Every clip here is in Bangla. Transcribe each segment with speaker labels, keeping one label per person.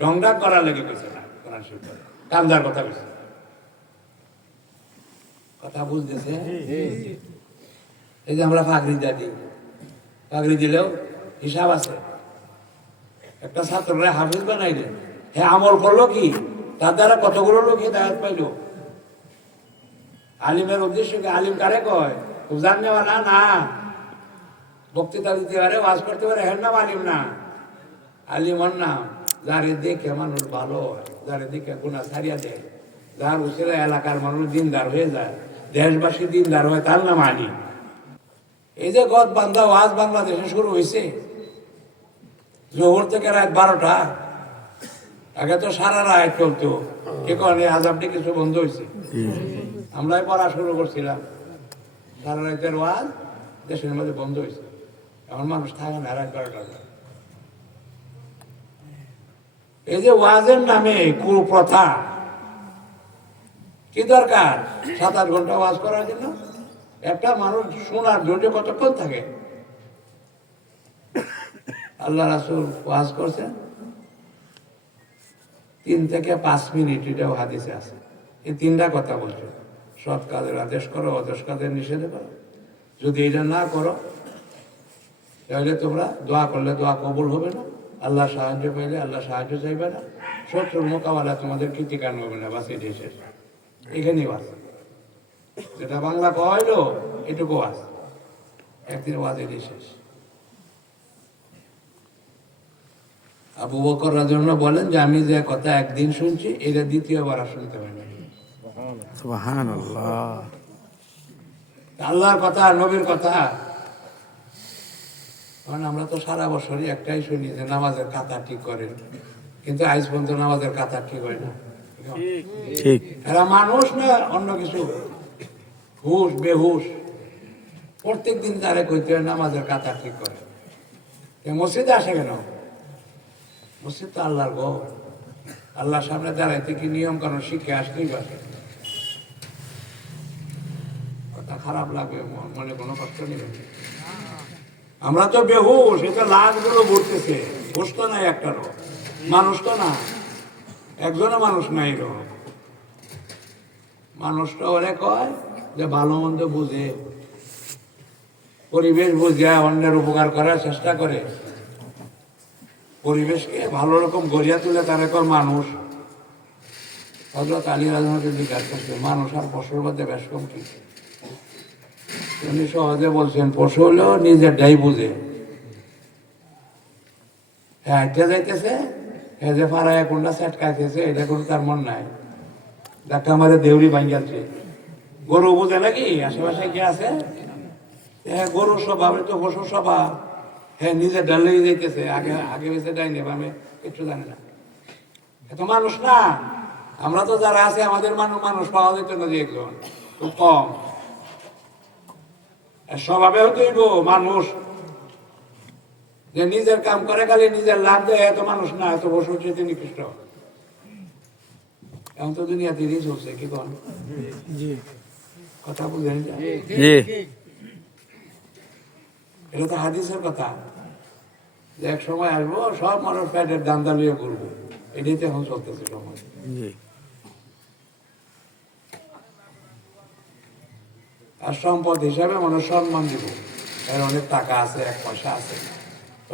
Speaker 1: ডংডাক করার লেগে কইছে না কোরআন শরীফ কান্দার কথা কইছে কথা বুঝতেছে এই যে আমরা ফাগরি দাদি ফাগরি দিলেও হিসাব আছে। একটা ছাত্ররা হাফিজ বানাইলে হ্যাঁ আমল করল কি? তার দ্বারা কতগুলো লোক হিদায়ত পাইলো? আলিমের উদ্দেশ্য কি? আলিম কারে কয়? উজান নেওয়া না না। বক্তৃতা দিতে পারে ওয়াজ করতে পারে হ্যাঁ নাম আলিম না। আলিম ওর নাম। যারে দেখে মানুষ ভালো হয় যারে দেখে গুণা ছাড়িয়া দেয়। যার উচিরা এলাকার মানুষ দিনদার হয়ে যায়, দেশবাসী দিনদার হয়, তার নাম আলিম এই যে গদ বান্ধা আজ বাংলাদেশে শুরু হয়েছে জোহর থেকে রাত বারোটা। আগে তো সারা রাত চলতো। এখন এই আজাবটি কিছু বন্ধ হয়েছে আমরাই পড়া শুরু করছিলাম। সারা রাতের ওয়াজ দেশের মধ্যে বন্ধ হয়েছে এখন মানুষ থাকে না রাত বারোটা। এই যে ওয়াজের নামে কুপ্রথা কি দরকার? সাত আট ঘণ্টা ওয়াজ করার জন্য? একটা মানুষ শোনার ধৈর্য কতক্ষণ থাকে? আল্লাহ রাসুল ওয়াজ করছেন। তিন থেকে পাঁচ মিনিট এটাও হাদিসে আছে। এই তিনটা কথা বলছে। সৎ কাজের আদেশ করো অদেশ কাজের নিষেধ করো। যদি এটা না করো, তাহলে তোমরা দোয়া করলে দোয়া কবুল হবে না। আল্লাহ সাহায্য পাইলে আল্লাহ সাহায্য চাইবে না। শত্রুর মোকাবেলা তোমাদের কৃতিকান হবে না? বাস এটি শেষ। এখানেই বাস যেটা বাংলা কয়লো এটুকু বাস একদিন ওয়াজ এটি শেষ। আবু বকর জন্য বলেন যে আমি যে কথা একদিন শুনছি এটা দ্বিতীয়বার আর শুনতে পারি না।
Speaker 2: আল্লাহ
Speaker 1: আল্লাহর কথা নবীর কথা কারণ আমরা তো সারা বছরই একটাই শুনি যে নামাজের কাতা ঠিক করেন। কিন্তু আজ পর্যন্ত নামাজের কাতা ঠিক হয় না।
Speaker 2: ঠিক।
Speaker 1: এরা মানুষ না অন্য কিছু। হুশ বেহুশ। প্রত্যেক দিন তারে কইতে হয় নামাজের কাতা ঠিক করে মসজিদে আসে কেন? মসজিদ তো আল্লাহর গো আল্লাহর সামনে দাঁড়াইতে কি নিয়ম কানুন শিখে আসতেই পারে? কথা খারাপ লাগবে মনে কোনো কষ্ট নেই। আমরা তো বেহুশ এটা লাশগুলো ঘুরতেছে হুশ তো নাই একটারও। মানুষ তো না একজনও মানুষ নাই এরকম মানুষটা ওরে কয় যে ভালো মন্দ বুঝে। পরিবেশ বুঝে, অন্যের উপকার করার চেষ্টা করে। পরিবেশকে ভালো রকম গড়িয়া তুলে তার এখন মানুষ। হজরত আলী রাজনাকে জিজ্ঞাসা করছে মানুষ আর পশুর মধ্যে বেশ কম উনি সহজে বলছেন, পশু হলেও নিজের ডাই বুঝে। হ্যাঁ যাইতেছে হ্যাঁ যে ফারায় কোনটা সেট খাইতেছে, এটা কোনো তার মন নাই। দেখা আমাদের দেউরি ভাঙ্গাচ্ছে। গরু বুঝে নাকি? আশেপাশে কি আছে? হ্যাঁ গরুর স্বভাব তো পশুর স্বভাব। হ্যাঁ নিজে ডালেই যাইতেছে। আগে আগে বেঁচে ডাইনি আমি কিচ্ছু জানি না। এত মানুষ না। আমরা তো যারা আছে, আমাদের মানুষ মানুষ পাওয়া যেত না যে একজন। খুব কম। আর স্বভাবেও তৈব মানুষ। যে নিজের কাম করে খালি নিজের লাভ দেয় এত মানুষ না এত বসে চেতে নিকৃষ্ট এখন তো দুনিয়া তিরিশ চলছে কি কন? কথা বুঝেন এটা তো হাদিসের কথা। যে এক সময় আসব সব মানুষ প্যাটের দান্দা লিয়ে ঘুরবো এটাই তো এখন চলতেছে সময়। আর সম্পদ হিসাবে মানুষ সম্মান দিব। এর অনেক টাকা আছে, এক পয়সা আছে,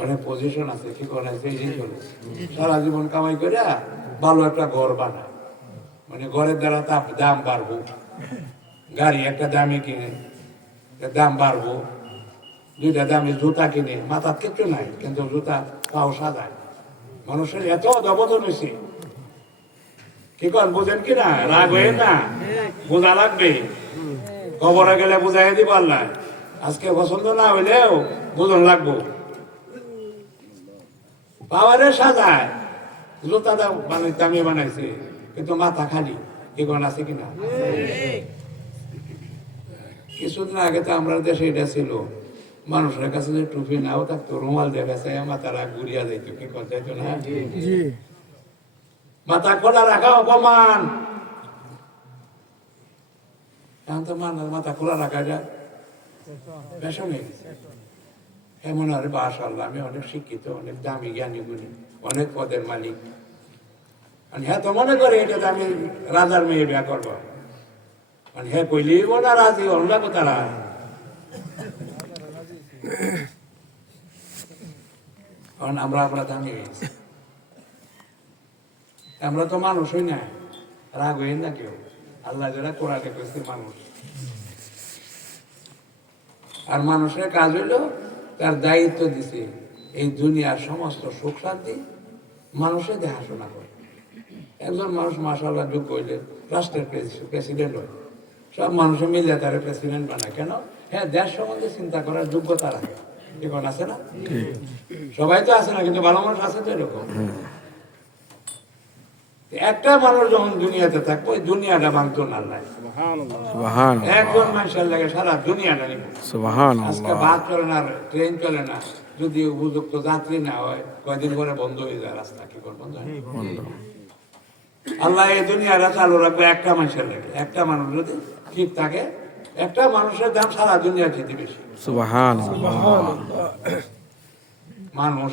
Speaker 1: অনেক পজিশন আছে, কি করে আছে এই চলে সারা জীবন কামাই করে ভালো একটা ঘর বানায় মানে ঘরের দ্বারা তার দাম বাড়বো। গাড়ি একটা দামে কিনে দাম বাড়বো। দুইটা দামে জুতা কিনে, মাথার কিচ্ছু নাই, কিন্তু জুতা পাও সাজায়। মানুষের এত অধবদন হয়েছে কি কর বুঝেন কি না? রাগ হয়ে না? বোঝা লাগবে। কবরে গেলে বুঝাই দিব আল্লাহ আজকে পছন্দ না হইলেও বুঝন লাগবো। পাওয়ারে সাজায়। জুতা দাম বানাই দামি বানাইছে কিন্তু মাথা খালি কোন আছে কিনা? কিছুদিন আগে তো আমরা দেশে এটা ছিল। মানুষের কাছে যে টুপি নাও থাকতো রুমাল দেখাছে মাথারা ঘুরিয়া যাইতো কি যাইতো না? মাথা খোলা রাখা অপমান। এখন তো মানুষ মাথা খোলা রাখা যায়। বেসন এমন আরে বাস আল্লাহ আমি অনেক শিক্ষিত, অনেক দামি জ্ঞানী গুণী, অনেক পদের মালিক। মানে হ্যাঁ তো মনে করে এটা আমি রাজার মেয়ে বিয়া করব। মানে হ্যাঁ কইলেই না রাজি অন্য তারা কারণ আমরা আমরা দামি। আমরা তো মানুষই না, রাগ হই না কেউ। আল্লাহ যারা কোরআনে কইছে মানুষ। আর মানুষের কাজ হইল তার দায়িত্ব দিছে এই দুনিয়ার সমস্ত সুখ শান্তি মানুষের দেখাশোনা করে। একজন মানুষ মাসাল্লাহ যোগ্য হইলে রাষ্ট্রের প্রেসিডেন্ট হয় সব মানুষে মিলে তার প্রেসিডেন্ট বানায়। কেন? হ্যাঁ দেশ সম্বন্ধে চিন্তা করার যোগ্যতা রাখে। এখন আছে না? সবাই তো আছে না কিন্তু ভালো মানুষ আছে তো এরকম। একটা মানুষ যখন দুনিয়াতে থাকব ওই দুনিয়াটা ভাঙতো না আল্লাহ একজন মানুষের লাগে সারা দুনিয়াটা নিব। আজকে বাস চলে না ট্রেন চলে না যদি উপযুক্ত যাত্রী না হয় কয়দিন পরে বন্ধ হয়ে যায় রাস্তা কি করে বন্ধ হয় আল্লাহ এই দুনিয়াটা চালু রাখবে একটা মানুষের লাগে। একটা মানুষ যদি ঠিক থাকে একটা মানুষের দাম সারা দুনিয়া যেতে বেশি। মানুষ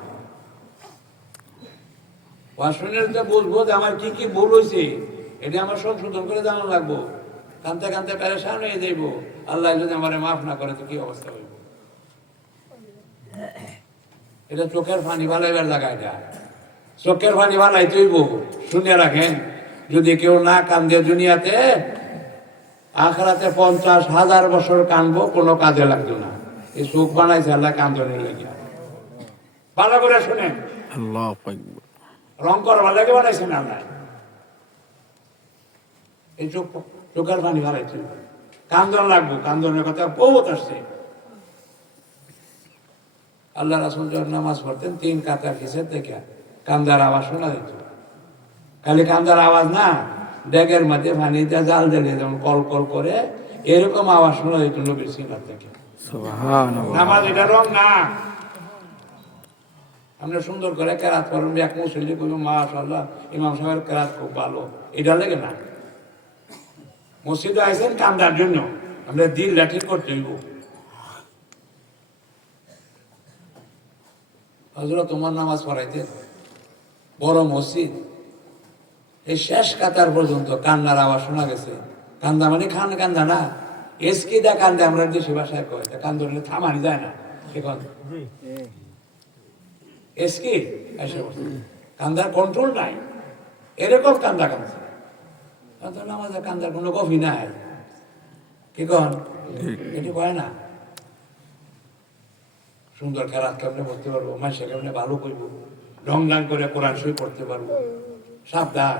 Speaker 1: যে বুঝব যে আমার কি কি ভুল হয়েছে এটা আমার সংশোধন করে জানা লাগবো। কানতে কানতে প্যারেশান হয়ে যাইব। আল্লাহ যদি আমার মাফ না করে, তো কি অবস্থা হইব? এটা চোখের পানি ভালাইবার জায়গা এটা। চোখের পানি ভালাই তৈব শুনে রাখেন। যদি কেউ না কান্দে দুনিয়াতে, আখরাতে পঞ্চাশ হাজার বছর কানবো, কোনো কাজে লাগতো না। এই চোখ বানাইছে, আল্লাহ কান্দনের লেগে ভালো করে শুনেন।
Speaker 2: আল্লাহু
Speaker 1: রং করবার লাগে বানাইছে না আল্লাহ এই চোখ চোখের পানি বানাইছে কান্দন লাগবো কান্দনের কথা বহুত আসছে। আল্লাহ রাসুল যখন নামাজ পড়তেন তিন কাতার কিসের থেকে কান্দার আওয়াজ শোনা যেত। খালি কান্দার আওয়াজ না ডেগের মধ্যে পানিতে জাল দিলে যেমন কল কল করে এরকম আওয়াজ শোনা যেত নবীর সিংহার থেকে। নামাজ এটা রং না। আমরা সুন্দর করে কেরাত করুন, এক মুসল্লি কইব মাশাল্লাহ ইমাম সাহেবের কেরাত খুব ভালো। এটা লাগে না। মসজিদে আইসেন কান্দার জন্য। আমরা দিন লাঠি করতে হইব। হজরত তোমার নামাজ পড়াইতে বড় মসজিদ। এই শেষ কাতার পর্যন্ত কান্নার আওয়াজ শোনা গেছে। কান্দা মানে খান কান্দা না। এসকি দা কান্দে আমরা দেশি ভাষায় কয়। কান্দনে থামানি যায় না। এখন। এসকি এসে। কান্দার কন্ট্রোল নাই। এরকম কান্দা কান্দা কান্দা আমাদের কান্দার কোনো কফি নাই। কি কন? এটি কয় না? সুন্দর খেলা কেমনে পড়তে পারব? মাসে কেমনে ভালো করব ঢং ঢং করে কোরআন সই পড়তে পারব? সাবধান।